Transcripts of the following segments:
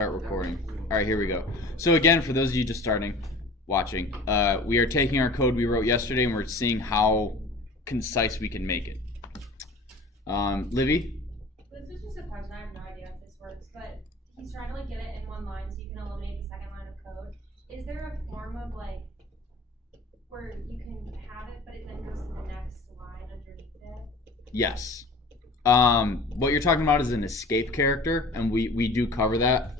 Start recording. All right, here we go. So again, for those of you just watching, we are taking our code we wrote yesterday and we're seeing how concise we can make it. Livy? This is just a question. I have no idea if this works, but he's trying to get it in one line so you can eliminate the second line of code. Is there a form of where you can have it, but it then goes to the next line underneath it? Yes. What you're talking about is an escape character, and we do cover that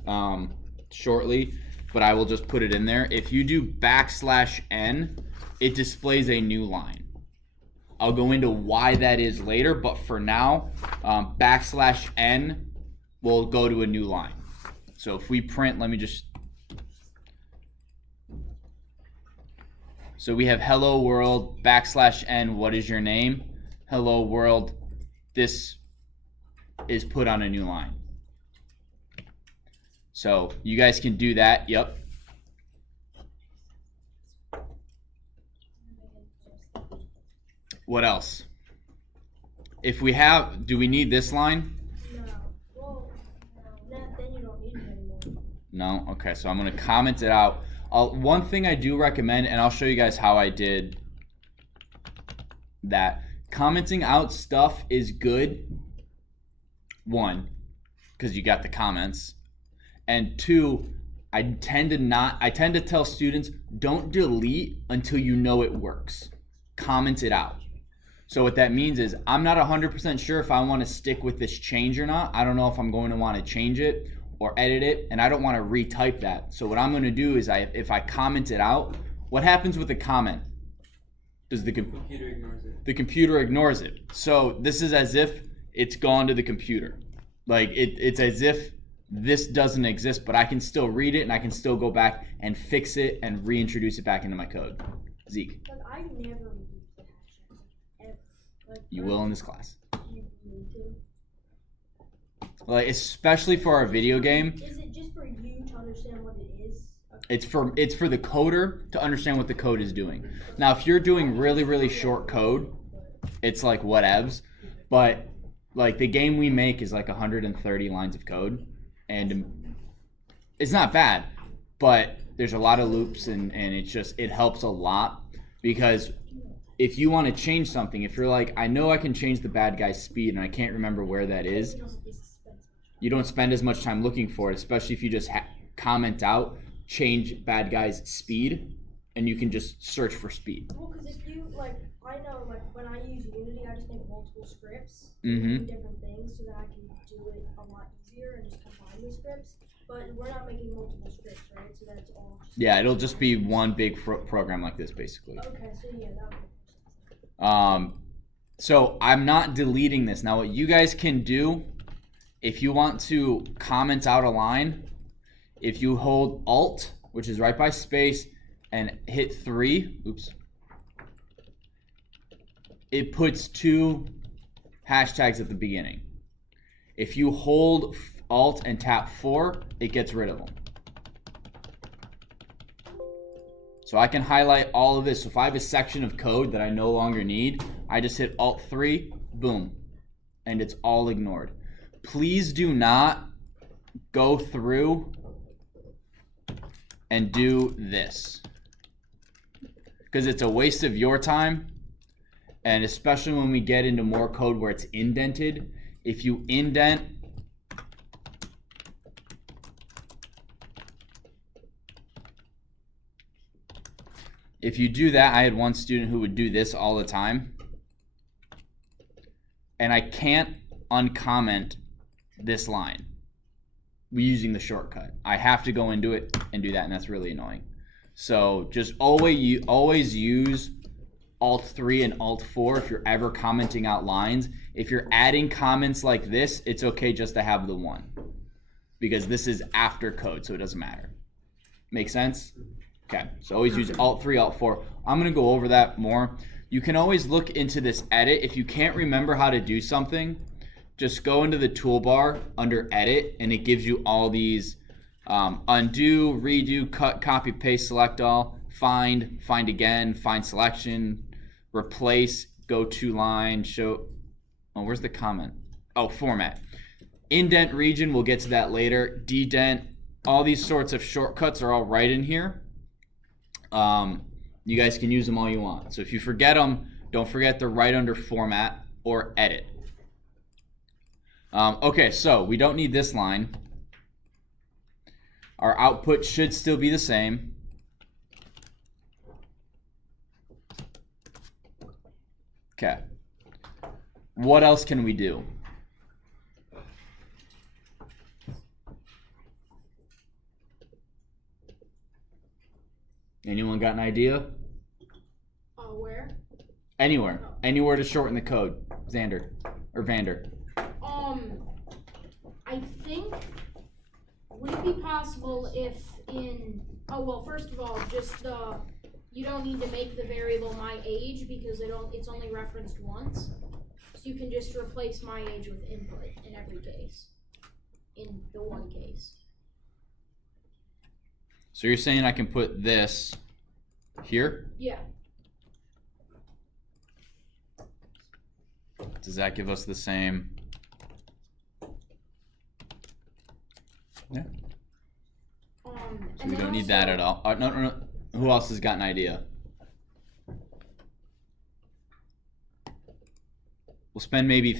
shortly, but I will just put it in there. If you do \n, it displays a new line. I'll go into why that is later, but for now, \n will go to a new line. So if we print, let me just... So we have hello world, \n, what is your name? Hello world, this is put on a new line. So you guys can do that. Yep. What else? If we have, do we need this line? No. Well, then you don't need it anymore. No? Okay, so I'm going to comment it out. One thing I do recommend, and I'll show you guys how I did that. Commenting out stuff is good. One, because you got the comments. And two, I tend to tell students, don't delete until you know it works. Comment it out. So what that means is I'm not 100% sure if I want to stick with this change or not. I don't know if I'm going to want to change it or edit it, and I don't want to retype that. So what I'm going to do is if I comment it out, what happens with the comment? Does the computer ignores it. The computer ignores it. So this is as if it's gone to the computer. Like it's as if this doesn't exist, but I can still read it and I can still go back and fix it and reintroduce it back into my code. Zeke. But I never use the hashtag. Ever. You will in this class. You need to. Like especially for our video game. Is it just for you to understand what it is? Okay. It's for the coder to understand what the code is doing. Now, if you're doing really, really short code, it's like whatevs. But like the game we make is like 130 lines of code, and it's not bad, but there's a lot of loops, and it helps a lot, because if you want to change something, if you're like, I know I can change the bad guy's speed and I can't remember where that is, you don't spend as much time looking for it, especially if you just comment out, change bad guy's speed, and you can just search for speed. Well, because if you, I know, when I use Unity, I just make multiple scripts, Mm-hmm. different things, so that I can do it a lot easier and just combine the scripts. But we're not making multiple scripts, right? So that's all. Yeah, it'll just be one big program like this, basically. Okay, so yeah, that would make sense. So I'm not deleting this. Now, what you guys can do, if you want to comment out a line, if you hold Alt, which is right by space, and hit 3, oops, it puts 2 hashtags at the beginning. If you hold Alt and tap 4, it gets rid of them. So I can highlight all of this. So if I have a section of code that I no longer need, I just hit Alt 3, boom, and it's all ignored. Please do not go through and do this, because it's a waste of your time, and especially when we get into more code where it's indented. If you indent, if you do that, I had one student who would do this all the time, and I can't uncomment this line using the shortcut. I have to go into it and do that, and that's really annoying. So just always use Alt 3 and Alt 4 if you're ever commenting out lines. If you're adding comments like this, it's okay just to have the 1, because this is after code, so it doesn't matter. Make sense? Okay, so always use Alt 3, Alt 4. I'm gonna go over that more. You can always look into this edit. If you can't remember how to do something, just go into the toolbar under edit, and it gives you all these undo, redo, cut, copy, paste, select all, find again, find selection, replace, go to line, show. Oh, where's the comment? Oh, format. Indent region, we'll get to that later. Dedent, all these sorts of shortcuts are all right in here. You guys can use them all you want. So if you forget them, don't forget to write under format or edit. Okay, so we don't need this line. Our output should still be the same. Okay. What else can we do? Anyone got an idea? Where? Anywhere. Anywhere to shorten the code. Xander. Or Vander. I think, would it be possible if in, oh well, first of all, just you don't need to make the variable my age because it's only referenced once. So you can just replace my age with input in every case. In the one case. So you're saying I can put this here? Yeah. Does that give us the same? Yeah. So we don't need that at all. No. Who else has got an idea? We'll spend maybe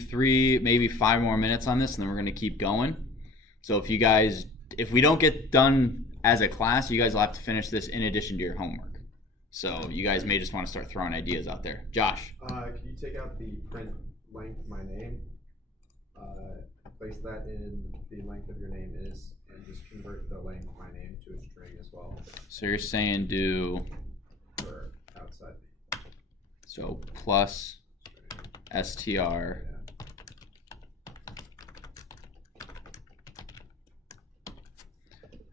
5 more minutes on this, and then we're going to keep going. So if we don't get done as a class, you guys will have to finish this in addition to your homework. So you guys may just want to start throwing ideas out there. Josh. Can you take out the print length my name? Place that in the length of your name is, and just convert the length of my name to a string as well. So you're saying do for outside. So plus str. Yeah.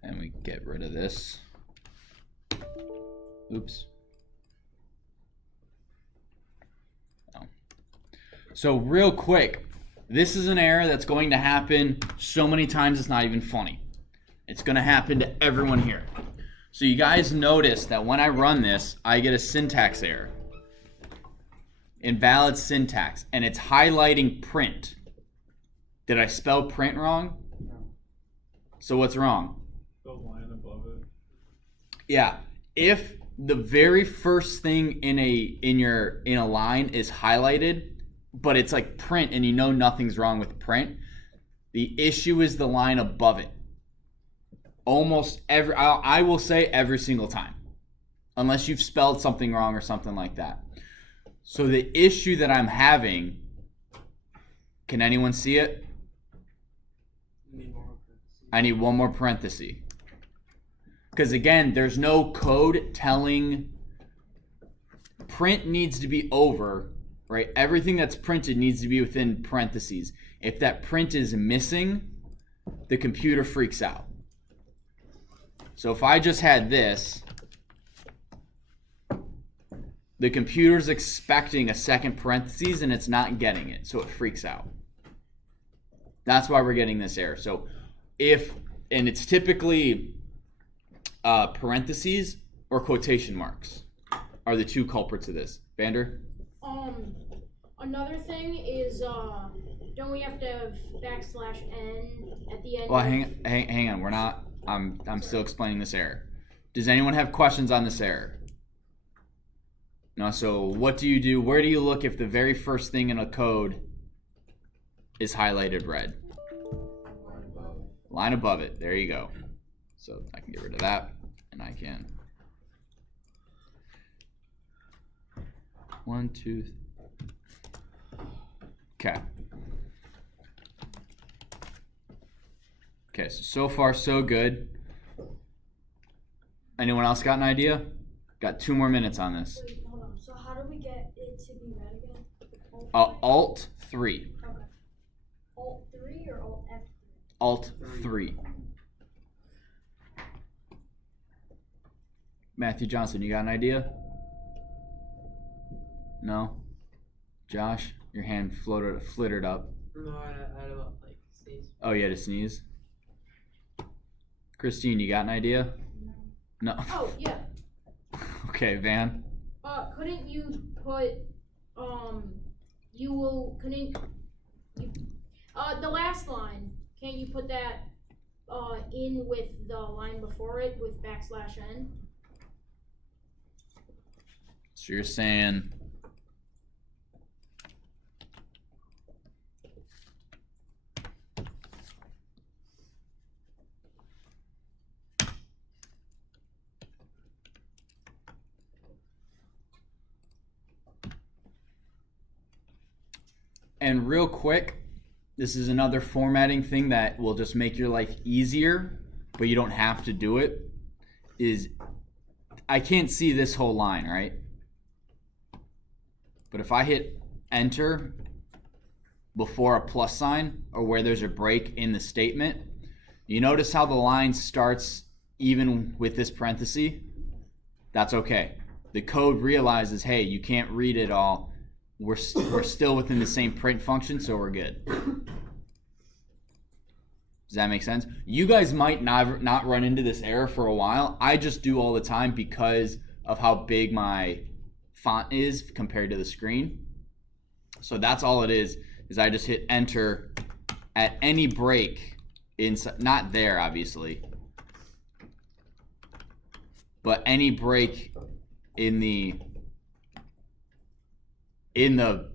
And we get rid of this. Oops. Oh. So real quick, this is an error that's going to happen so many times it's not even funny. It's going to happen to everyone here. So you guys notice that when I run this, I get a syntax error. Invalid syntax. And it's highlighting print. Did I spell print wrong? No. So what's wrong? The line above it. Yeah. If the very first thing in a line is highlighted, but it's like print and you know nothing's wrong with print, the issue is the line above it. Almost I will say every single time. Unless you've spelled something wrong or something like that. So the issue that I'm having, can anyone see it? I need one more parenthesis. Because again, there's no code telling print needs to be over, right? Everything that's printed needs to be within parentheses. If that print is missing, the computer freaks out. So if I just had this, the computer's expecting a second parentheses and it's not getting it, so it freaks out. That's why we're getting this error. So and it's typically parentheses or quotation marks are the two culprits of this. Vander? Another thing is, don't we have to have backslash n at the end? Well, hang on. We're not. I'm still explaining this error. Does anyone have questions on this error? No. So what do you do? Where do you look if the very first thing in a code is highlighted red? Line above it. There you go. So I can get rid of that, and I can. 1, 2. Okay. Okay, so far so good. Anyone else got an idea? Got 2 more minutes on this. Wait, hold on. So how do we get it to be red again? Alt 3. Okay. Alt 3 or Alt F3? Alt 3. Matthew Johnson, you got an idea? No? Josh, your hand flittered up. No, I had about sneeze. Oh, you had to sneeze? Christine, you got an idea? No. Oh, yeah. Okay, Van. Couldn't you put, the last line, can't you put that in with the line before it with \n. So you're saying and real quick, this is another formatting thing that will just make your life easier, but you don't have to do it, is I can't see this whole line, right? But if I hit enter before a plus sign or where there's a break in the statement, you notice how the line starts even with this parenthesis? That's okay. The code realizes, hey, you can't read it all. We're still within the same print function, so we're good. Does that make sense? You guys might not run into this error for a while. I just do all the time because of how big my font is compared to the screen. So that's all it is I just hit enter at any break inside, not there obviously, but any break in the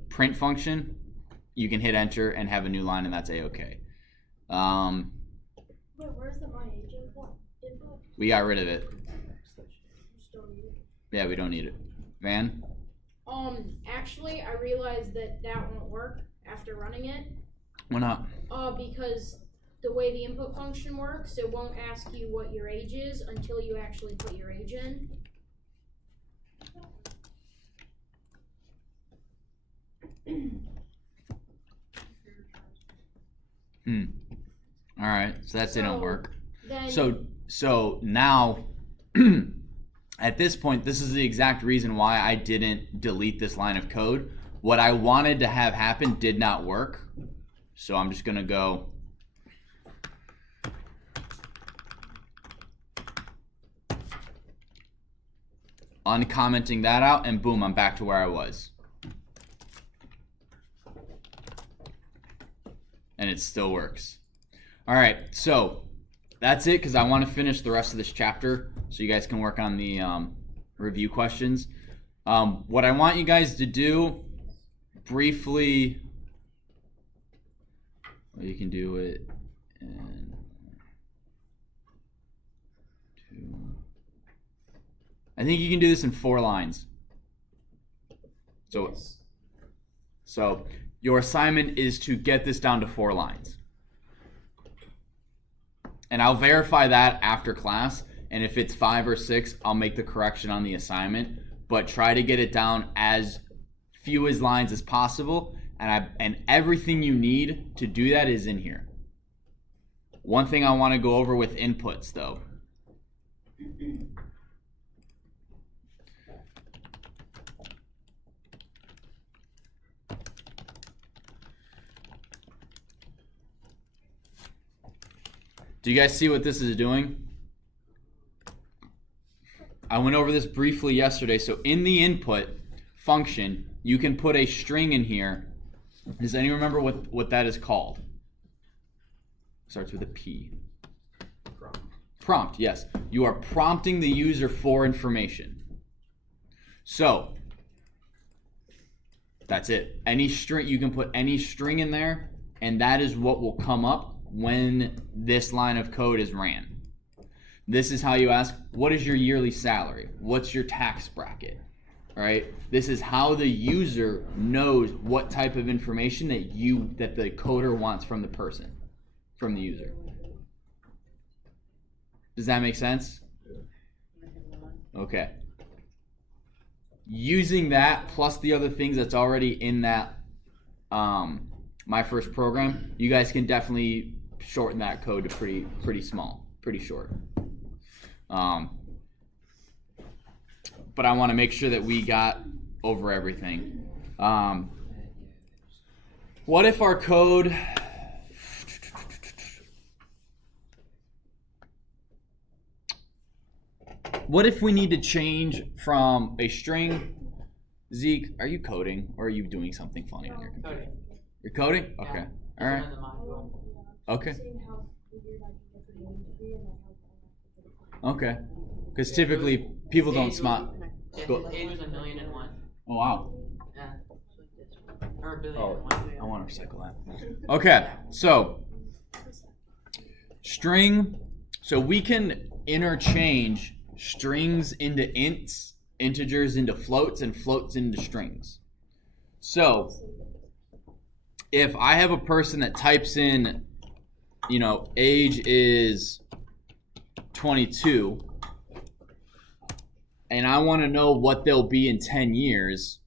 print function, you can hit enter and have a new line, and that's a-okay. Wait, where's the my age input? We got rid of it. Just don't need it. Yeah, we don't need it. Van? Actually, I realized that won't work after running it. Why not? Because the way the input function works, it won't ask you what your age is until you actually put your age in. All right, so that didn't work. Then So now, at this point, this is the exact reason why I didn't delete this line of code. What I wanted to have happen did not work. So I'm just gonna go uncommenting that out, and boom, I'm back to where I was. And it still works. All right, so that's it, because I want to finish the rest of this chapter so you guys can work on the review questions. What I want you guys to do briefly, well, you can do it in 2. I think you can do this in 4 lines. So your assignment is to get this down to 4 lines. And I'll verify that after class. And if it's 5 or 6, I'll make the correction on the assignment. But try to get it down as few as lines as possible. And everything you need to do that is in here. One thing I want to go over with inputs, though. Do you guys see what this is doing? I went over this briefly yesterday. So in the input function, you can put a string in here. Does anyone remember what that is called? Starts with a P. Prompt, yes. You are prompting the user for information. So that's it. Any string, you can put any string in there, and that is what will come up when this line of code is ran. This is how you ask, what is your yearly salary? What's your tax bracket? All right? This is how the user knows what type of information that the coder wants from the person, from the user. Does that make sense? Okay. Using that plus the other things that's already in that my first program, you guys can definitely shorten that code to pretty small, pretty short. But I want to make sure that we got over everything. What if our code... What if we need to change from a string? Zeke, are you coding or are you doing something funny on your computer? Coding. You're coding? Okay. Yeah. All right. On the module. Okay. Okay. Because typically people don't smile. Yeah, Go- his age was 1,000,001. Oh wow. Yeah. Or 1,000,001. Oh, I want to recycle that. Okay, so string. So we can interchange strings into ints, integers into floats, and floats into strings. So if I have a person that types in, age is 22, and I want to know what they'll be in 10 years,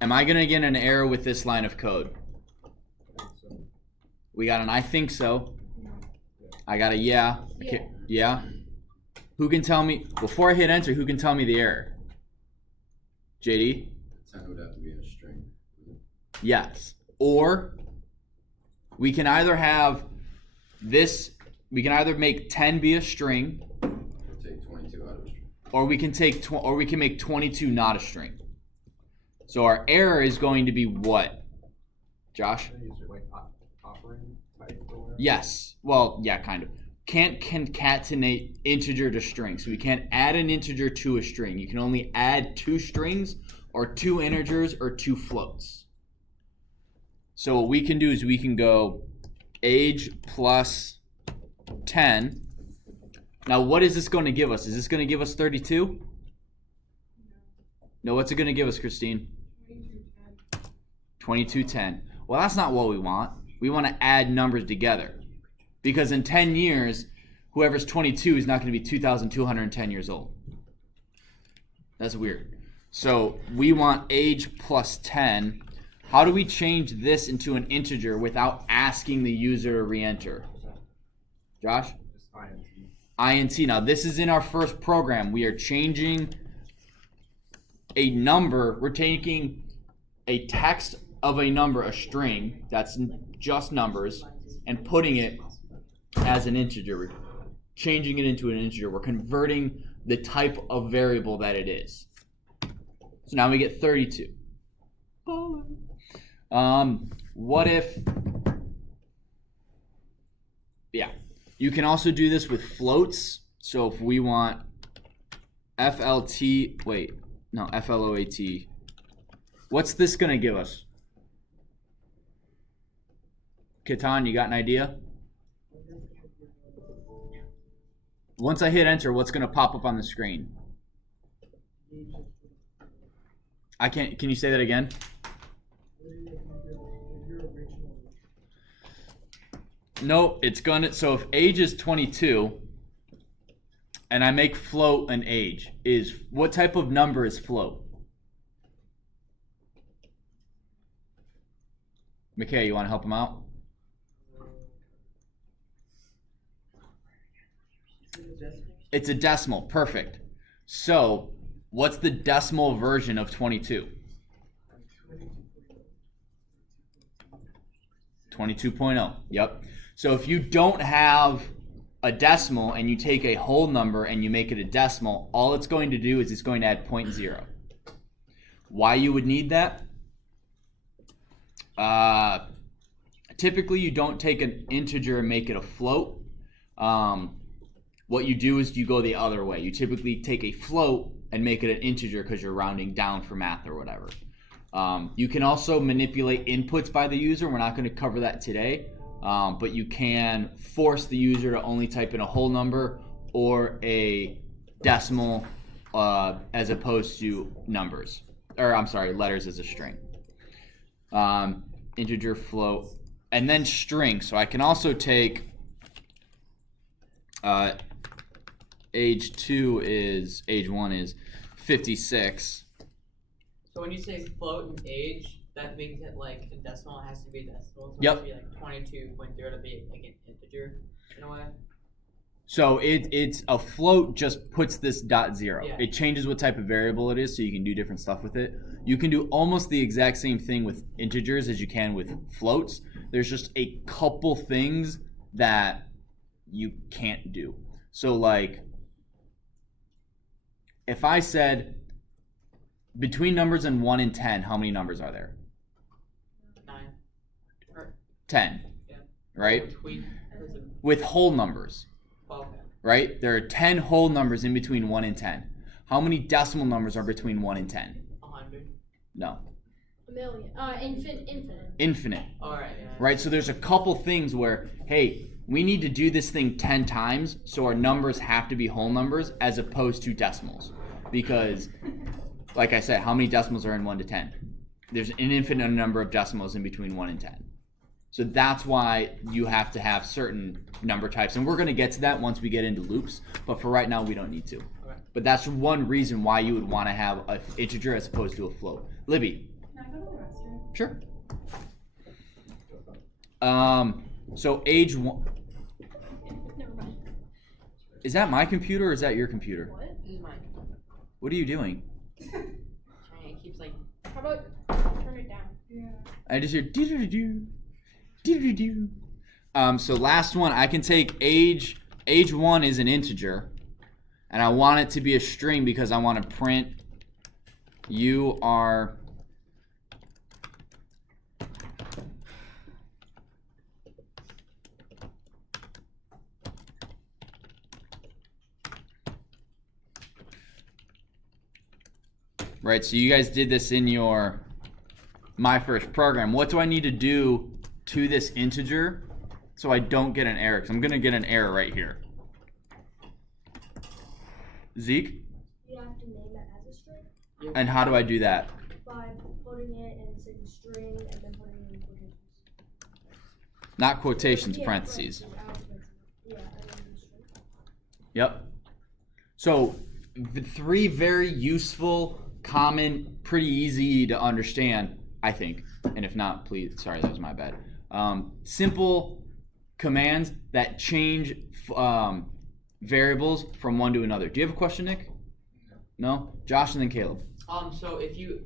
am I going to get an error with this line of code? We got an I think so. I got a yeah. Okay. Yeah. Who can tell me, before I hit enter, who can tell me the error? JD? It would have to be a string. Yes. Or we can either have this, we can either make 10 be a string, Take 22 out of a string. or we can make 22 not a string. So our error is going to be what? Josh? Use it like operand type or whatever. Yes. Well, yeah, kind of. Can't concatenate integer to string. So we can't add an integer to a string. You can only add 2 strings or 2 integers or 2 floats. So what we can do is we can go age plus 10. Now what is this going to give us? Is this going to give us 32? No, what's it going to give us, Christine? 2210. Well, that's not what we want. We want to add numbers together. Because in 10 years, whoever's 22 is not going to be 2,210 years old. That's weird. So we want age plus 10. How do we change this into an integer without asking the user to re-enter? Josh? Just INT. INT. Now this is in our first program. We are changing a number. We're taking a text of a number, a string, that's just numbers, and putting it as an integer. We're changing it into an integer. We're converting the type of variable that it is. So now we get 32. What if, yeah, you can also do this with floats. So if we want FLOAT, what's this going to give us? Kitan, you got an idea? Once I hit enter, what's going to pop up on the screen? Can you say that again? No, it's gonna, so if age is 22 and I make float an age, what type of number is float? McKay, you want to help him out? It's a decimal, perfect. So, what's the decimal version of 22? 22.0, yep. So if you don't have a decimal and you take a whole number and you make it a decimal, all it's going to do is it's going to add 0.0. Why you would need that? Typically you don't take an integer and make it a float. What you do is you go the other way. You typically take a float and make it an integer because you're rounding down for math or whatever. You can also manipulate inputs by the user. We're not going to cover that today, but you can force the user to only type in a whole number or a decimal as opposed to numbers. Or I'm sorry, letters as a string. Integer, float, and then string. So I can also take age 1 is 56. So when you say float and age, that makes it like a decimal. It has to be a decimal. So Yep. it has to be like 22.0 to be like an integer in a way. So it's a float just puts this dot zero. Yeah. It changes what type of variable it is, so you can do different stuff with it. You can do almost the exact same thing with integers as you can with floats. There's just a couple things that you can't do. So like, if I said between numbers and 1 and 10, how many numbers are there? 9. Or, 10, yeah. right? Between with whole numbers, Okay. right? There are 10 whole numbers in between 1 and 10. How many decimal numbers are between 1 and 10? 100. No. A million. Infinite. Infinite. Alright, yeah. Right? So there's a couple things where, hey, we need to do this thing 10 times, so our numbers have to be whole numbers as opposed to decimals. Because, like I said, how many decimals are in 1 to 10? There's an infinite number of decimals in between 1 and 10. So that's why you have to have certain number types. And we're going to get to that once we get into loops. But for right now, we don't need to. Okay. But that's one reason why you would want to have an integer as opposed to a float. Libby. Can I go to the restroom? Sure. So age 1. Never mind. Is that my computer or is that your computer? What? This is mine. What are you doing? It keeps like. How about turn it down? Yeah. I just hear doo-doo-doo, doo-doo-doo. So last one, I can take age 1 is an integer, and I want it to be a string because I want to print you are right. So you guys did this in your my first program. What do I need to do to this integer so I don't get an error? Because I'm going to get an error right here. Zeke? You have to name it as a string And how do I do that? by putting it in say string and then putting it in quotations. Not quotations, Yeah, parentheses. Yeah, and then do string. Yep. So the 3 very useful, common, pretty easy to understand, I think. And if not, please, sorry, that was my bad. Simple commands that change variables from one to another. Do you have a question, Nick? No? Josh and then Caleb. So if you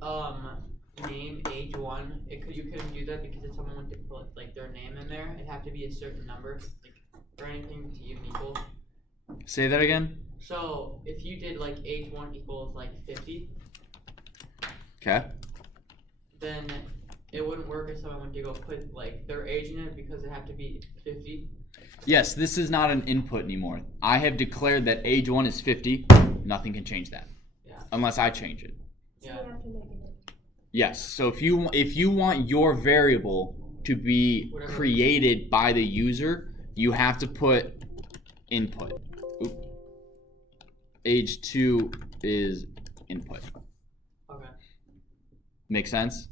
name age 1, you couldn't do that because if someone went to put like their name in there, it'd have to be a certain number, like or anything to even equal. Say that again. So if you did like age 1 equals like 50, Okay. then it wouldn't work if someone went to go put like their age in it because it have to be 50. Yes, this is not an input anymore. I have declared that age 1 is 50. Nothing can change that. Yeah. Unless I change it. So Yeah. you have to make it. Yes. So if you want your variable to be Whatever. created by the user, you have to put input. Oop. Age 2 is input. Okay. Make sense?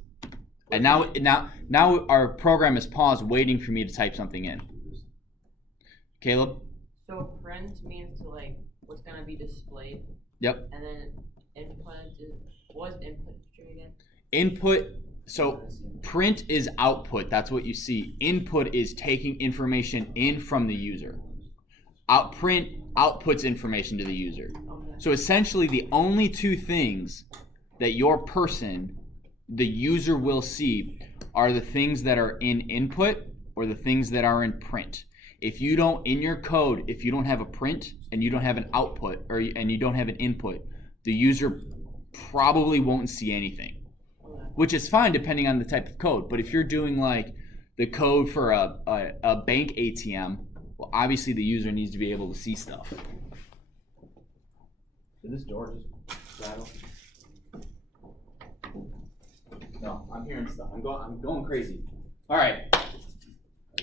And now our program is paused waiting for me to type something in. Caleb? So print means to like what's gonna be displayed. Yep. And then input is what's input string again? Input, so print is output. That's what you see. Input is taking information in from the user. Print outputs information to the user. Okay. So essentially the only 2 things that your person, the user, will see are the things that are in input or the things that are in print. If you don't, in your code, if you don't have a print and you don't have an output and you don't have an input, the user probably won't see anything. Okay. Which is fine depending on the type of code. But if you're doing like the code for a bank ATM, well, obviously the user needs to be able to see stuff. Did this door just rattle? No, I'm hearing stuff. I'm going crazy. All right.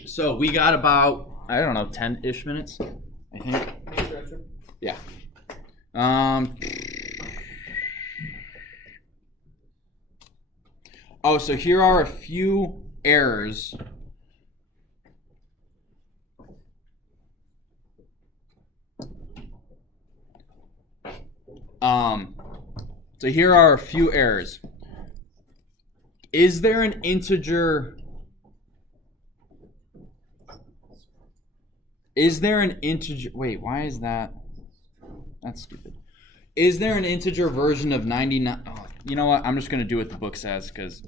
So we got about, I don't know, 10-ish minutes, I think. Yeah. Oh, so here are a few errors. So here are a few errors. Is there an integer? Wait, why is that? That's stupid. Is there an integer version of 99? Oh, you know what? I'm just going to do what the book says because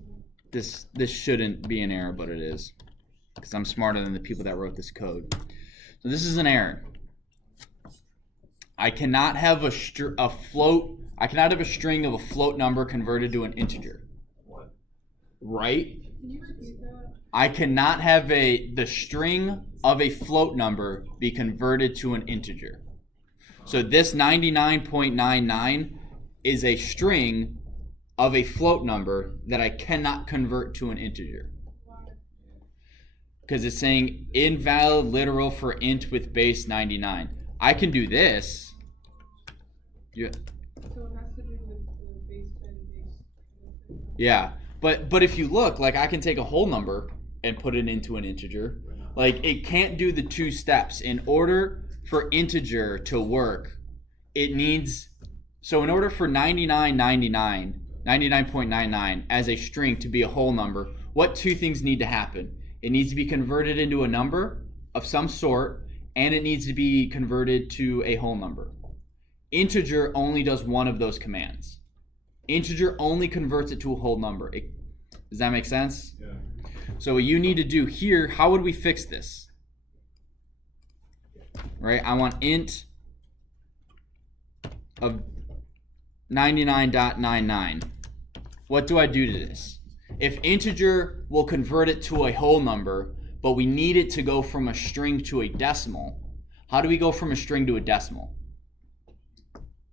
this shouldn't be an error, but it is. Because I'm smarter than the people that wrote this code. So this is an error. I cannot have a string of a float number converted to an integer. What? Right? Can you repeat that? I cannot have the string of a float number be converted to an integer. So this 99.99 is a string of a float number that I cannot convert to an integer. Because it's saying invalid literal for int with base 99. I can do this. Yeah. So it has to do with the base 10 base. Yeah. But if you look, like I can take a whole number and put it into an integer. Like it can't do the two steps. In order for integer to work, it needs, so in order for 99.99 as a string to be a whole number, what two things need to happen? It needs to be converted into a number of some sort, and it needs to be converted to a whole number. Integer only does one of those commands. Integer only converts it to a whole number. Does that make sense? Yeah. So what you need to do here, how would we fix this? Right, I want int of 99.99. What do I do to this? If integer will convert it to a whole number, but we need it to go from a string to a decimal, how do we go from a string to a decimal?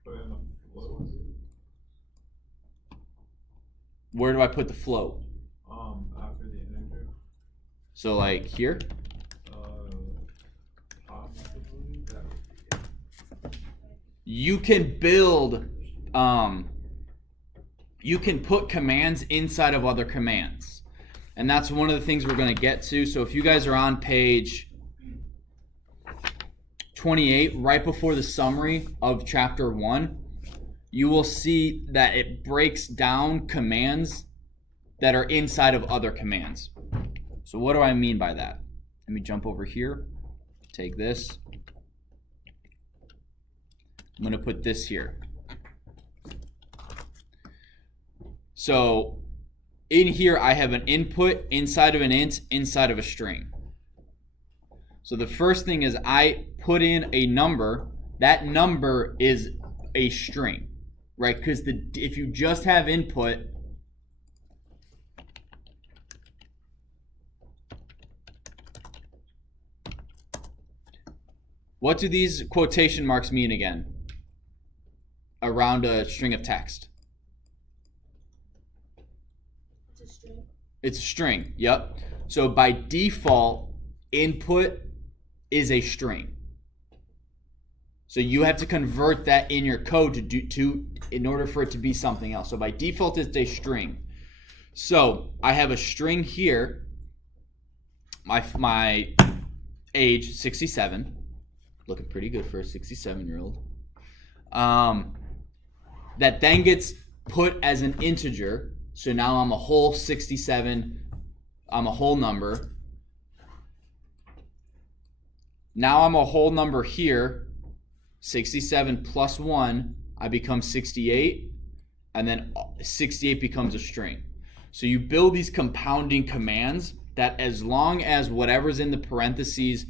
Put in a float. Where do I put the float? After the integer. So like here? Possibly. You can build, you can put commands inside of other commands. And that's one of the things we're going to get to. So if you guys are on page 28, right before the summary of chapter 1, you will see that it breaks down commands that are inside of other commands. So what do I mean by that? Let me jump over here, take this. I'm going to put this here. So in here, I have an input inside of an int, inside of a string. So the first thing is I put in a number. That number is a string, right? Because if you just have input, what do these quotation marks mean again? Around a string of text. It's a string. It's a string, yep. So by default, input is a string. So you have to convert that in your code in order for it to be something else. So by default, it's a string. So I have a string here. My age, 67. Looking pretty good for a 67-year-old. That then gets put as an integer. So now I'm a whole 67. I'm a whole number. Now I'm a whole number here. 67 plus 1, I become 68. And then 68 becomes a string. So you build these compounding commands that as long as whatever's in the parentheses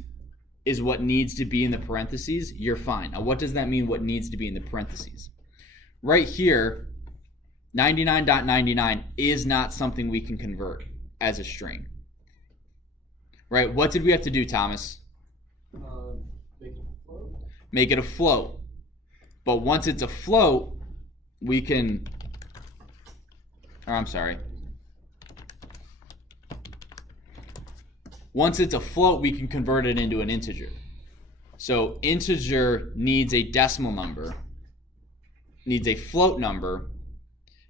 is what needs to be in the parentheses, you're fine. Now, what does that mean, what needs to be in the parentheses? Right here, 99.99 is not something we can convert as a string. Right? What did we have to do, Thomas? Make it float. Make it a float. But once it's a float, we can, or I'm sorry. Once it's a float, we can convert it into an integer. So integer needs a decimal number, needs a float number,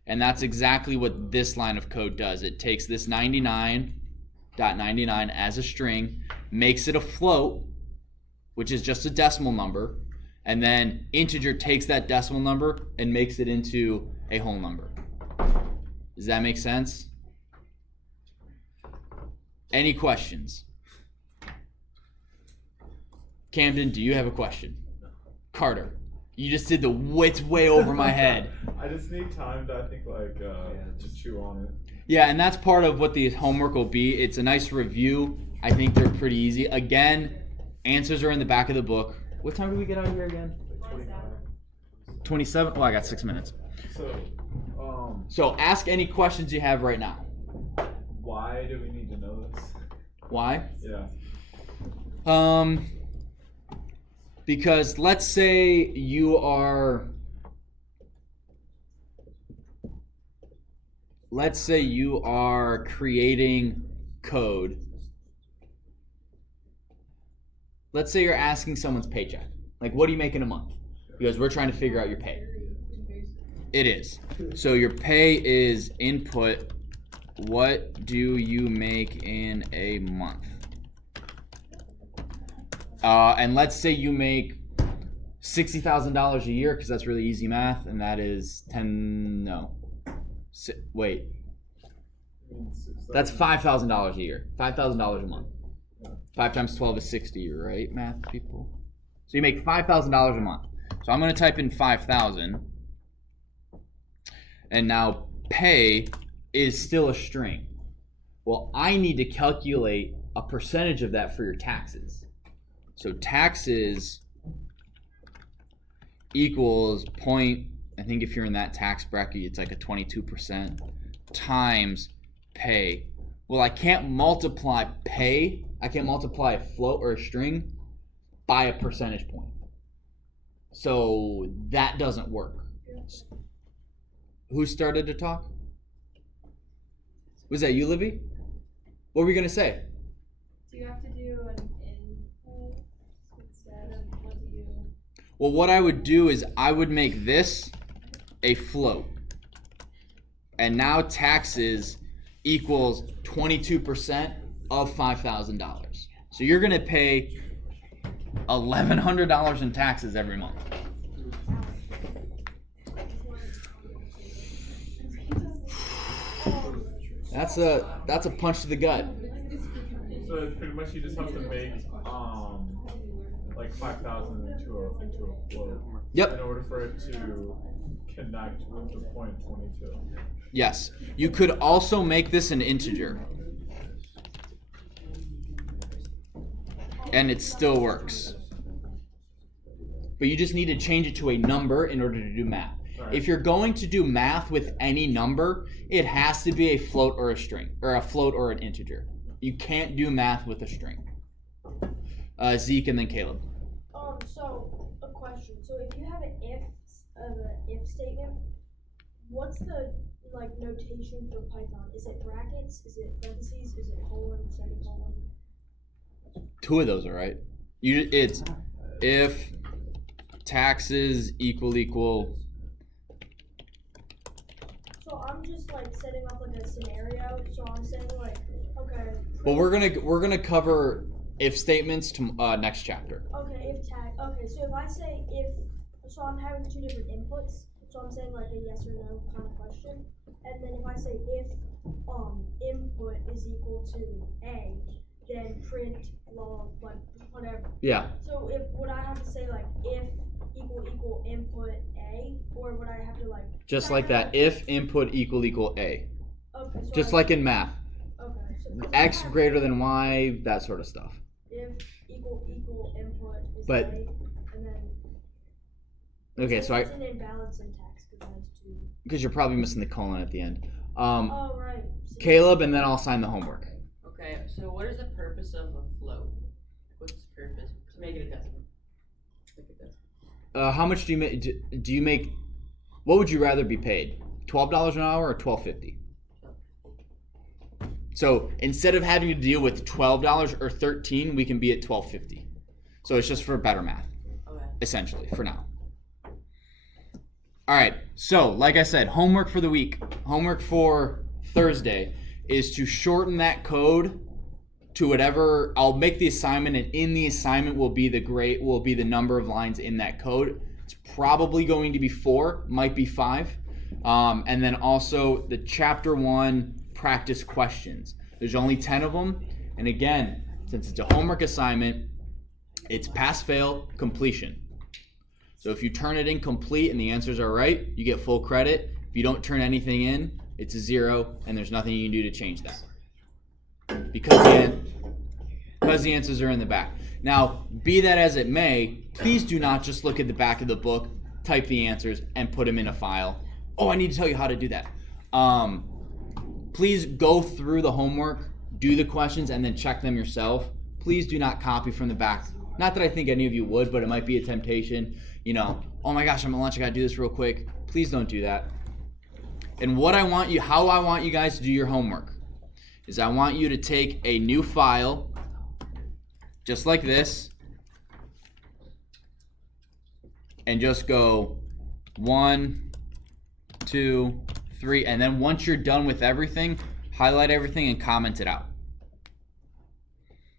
and that's exactly what this line of code does. It takes this 99.99 as a string, makes it a float, which is just a decimal number, and then integer takes that decimal number and makes it into a whole number. Does that make sense? Any questions? Camden, do you have a question? Carter, you just did it's way over my head. I just need time to, I think, just chew on it. Yeah, and that's part of what the homework will be. It's a nice review. I think they're pretty easy. Again, answers are in the back of the book. What time do we get out of here again? 27? Oh, I got 6 minutes. So, So ask any questions you have right now. why Why do we need to know this? Why? Yeah. Because let's say you are creating code. Let's say you're asking someone's paycheck. Like, what do you make in a month? Because we're trying to figure out your pay. It is. So your pay is input. What do you make in a month? And let's say you make $60,000 a year, because that's really easy math, and that is that's $5,000 a year. $5,000 a month. 5 times 12 is 60, right, math people? So you make $5,000 a month. So I'm going to type in 5,000, and now pay is still a string. Well, I need to calculate a percentage of that for your taxes. So taxes equals I think if you're in that tax bracket, it's like a 22% times pay. Well, I can't multiply pay. I can't multiply a float or a string by a percentage point. So that doesn't work. Who started to talk? Was that you, Libby? What were you going to say? Do you have to do an input instead of what do you? Well, what I would do is I would make this a float. And now taxes equals 22% of $5,000. So you're going to pay $1,100 in taxes every month. That's a punch to the gut. So pretty much you just have to make like 5,000 into a float. Yep. In order for it to connect with the point 22. Yes. You could also make this an integer. And it still works. But you just need to change it to a number in order to do math. Right. If you're going to do math with any number, it has to be a float or a string, or a float or an integer. You can't do math with a string. Zeke and then Caleb. So a question. So if you have an if statement, what's the notation for Python? Is it brackets? Is it parentheses? Is it colon, semicolon? 2 of those are right. It's if taxes equal. So I'm just setting up a scenario. So I'm saying okay. Well, we're gonna cover if statements to next chapter. Okay, okay, so if I say so I'm having 2 different inputs. So I'm saying a yes or no kind of question. And then if I say if input is equal to A, then print log whatever. Yeah. So would I have to say if equal input A, or would I have to just like that? If input equal A. Okay. So Just like in math. Okay. So X greater than Y, that sort of stuff. If equal input is But- A, and then Okay, so it's an invalid syntax because that's 2. because you're probably missing the colon at the end. Oh right. See, Caleb, and then I'll sign the homework. Okay, so what is the purpose of a float? What's its purpose? To make it a decimal. Make it decimal. How much do you make? Do you make? What would you rather be paid? $12 an hour or $12.50? So instead of having to deal with $12 or $13, we can be at $12.50. So it's just for better math, Okay. essentially, for now. All right. So like I said, homework for the week. Homework for Thursday is to shorten that code to whatever. I'll make the assignment, and in the assignment will be the number of lines in that code. It's probably going to be 4, might be 5. And then also the chapter 1 practice questions. There's only 10 of them. And again, since it's a homework assignment, it's pass, fail, completion. So if you turn it in complete and the answers are right, you get full credit. If you don't turn anything in, it's a 0, and there's nothing you can do to change that. Because the answers are in the back. Now, be that as it may, please do not just look at the back of the book, type the answers, and put them in a file. Oh, I need to tell you how to do that. Please go through the homework, do the questions and then check them yourself. Please do not copy from the back. Not that I think any of you would, but it might be a temptation. You know, oh my gosh, I'm at lunch, I gotta do this real quick. Please don't do that. And how I want you guys to do your homework is I want you to take a new file, just like this, and just go 1, 2, 3, and then once you're done with everything, highlight everything and comment it out.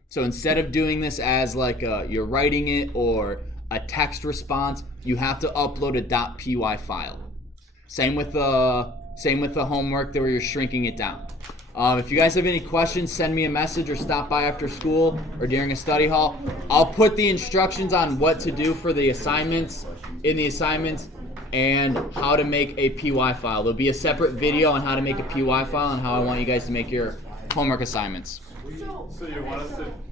So instead of doing this as like you're writing it or a text response, you have to upload a .py file. Same with the homework where you're shrinking it down. If you guys have any questions, send me a message or stop by after school or during a study hall. I'll put the instructions on what to do for the assignments in the assignments and how to make a PY file. There'll be a separate video on how to make a PY file and how I want you guys to make your homework assignments. So you want us to